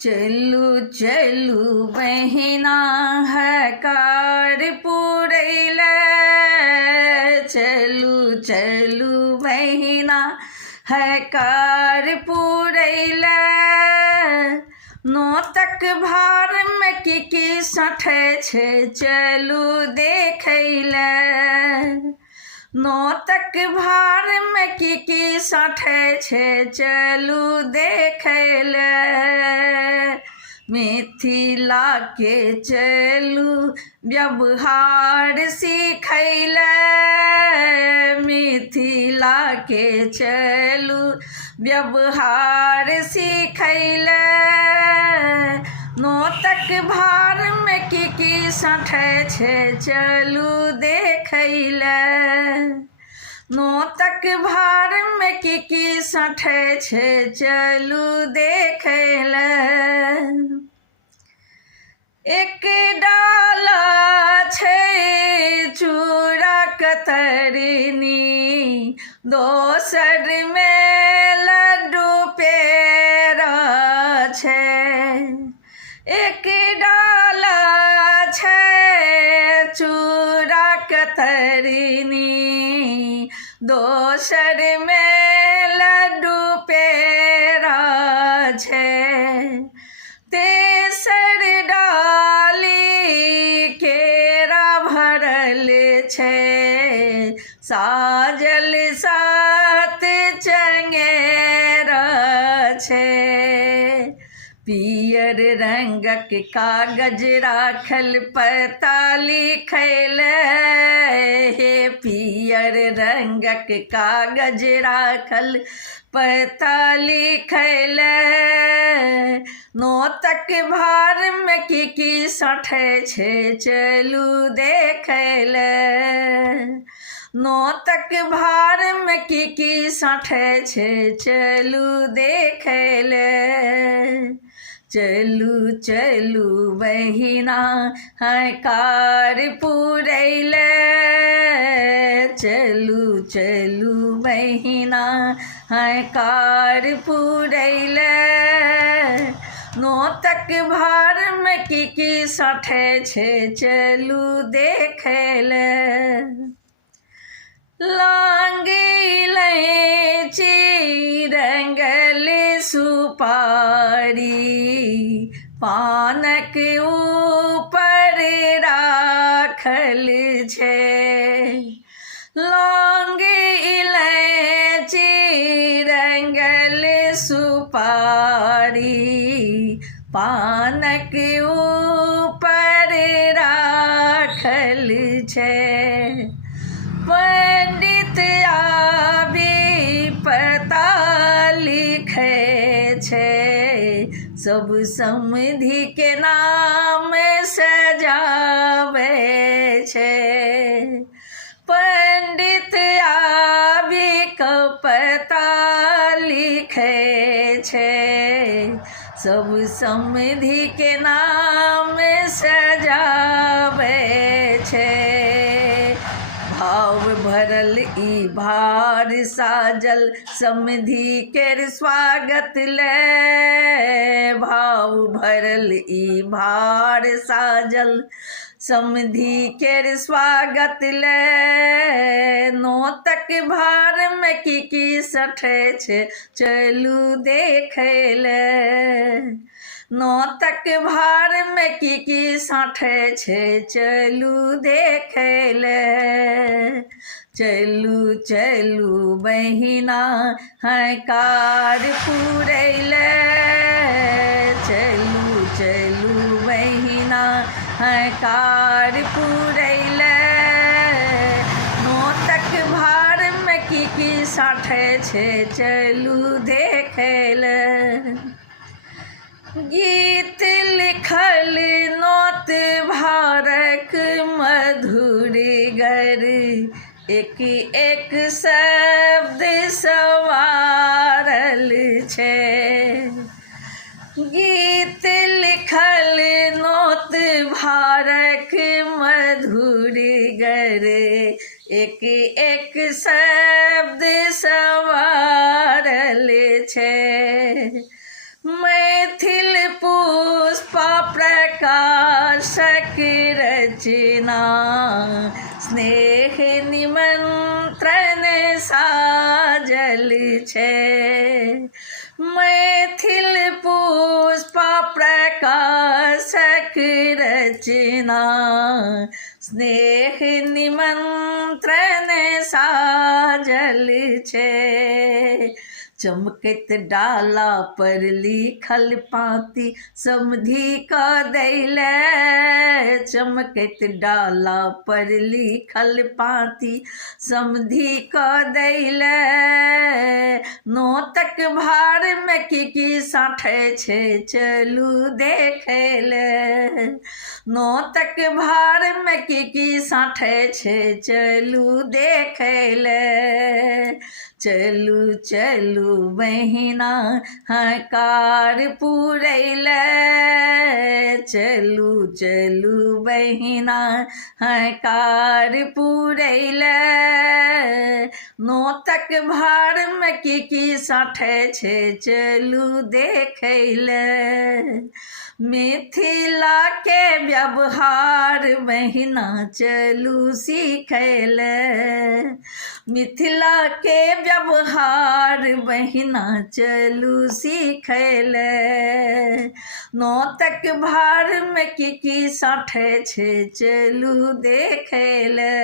चलू चलू बहिना हकार पुरैल, चलू चलू बहिना हकार पुरैल। नौतक भार में की सठै छै चलू देखैल। नौतक भार में की सठै छै चलू देखैल। मिथिला के चलू व्यवहार सिखैल। मिथिला के चलू व्यवहार सिखैल। नौतक भार में की सठै छै चलू देखैल। नौतक भार में की सठै छै चलू देखैल। एक डाला छै चूड़ा कतरनी, दोसर में लड्डू पेड़ा छै। एक डाला छै चूड़ा कतरनी, दोसर में लड्डू पेड़ा छै। तेसर डाली केरा भरल छै, साजल सात चंगेरा छै। पियर रंगक कागज राखल पता लिखैल। हे पियर रंगक कागज राखल पता लिखैल। नौतक भार में की सठै छै चलू देखैल। नौतक भार में की सठै छै चलू देखैल। चलू चलू बहिना हकार पुरैल। चलू चलू बहिना हकार पुरैल। नौतक भार में की सठै छै चलू देखैल। लांगिलै रंगल सुपारी, पानक ऊपर राखल छै। लांगिलै रंगल सुपारी, पानक ऊपर राखल छै। पंडित आबि पता लिखै छै, सब समधि के नाम सजाबै छै। पंडित आबि पता लिखै छै, सब समधि के नाम सजाबै छै। भाव भरल ई भार साजल समधि केर स्वागत ले। भाव भरल ई भार साजल समधि केर स्वागत ले। नौतक भार में की सठै छै चलू देखैल। नौतक भार में की सठै छै चलू देखैल। चलू चलू बहिना हकार पुरैल। चलू चलू बहिना हकार पुरैल। नौतक भार में की सठै छै चलू देखैल। गीत लिखल नौत भारक मधुर गर, एक एक शब्द सवारल छै। गीत लिखल नौत भारक मधुर गर, एक एक शब्द सवारल छै। मैथिल रचना स्नेह निमंत्रण साजल छे मैथिल पुष्प प्रकाशक रचना स्नेह निमंत्रण साजल छे चमकैत डाला पर लिखल पाती समधी क दैले चमकैत डाला पर लिखल पाती समधी क दैले नोतक भार में की साठे छे चलू देखे ले नोतक भार में की साठे छे चलू देखे ले चलू चलू बहिना हकार पुरैले चलू चलू बहिना हकार पुरैले नोतक भार में की साठे छे चलू देखैले मिथिला के व्यवहार बहिना चलू सिखैले मिथिला के व्यवहार बहिना चलू सिखैले नोतक भार में की साठे छे चलू देखैले।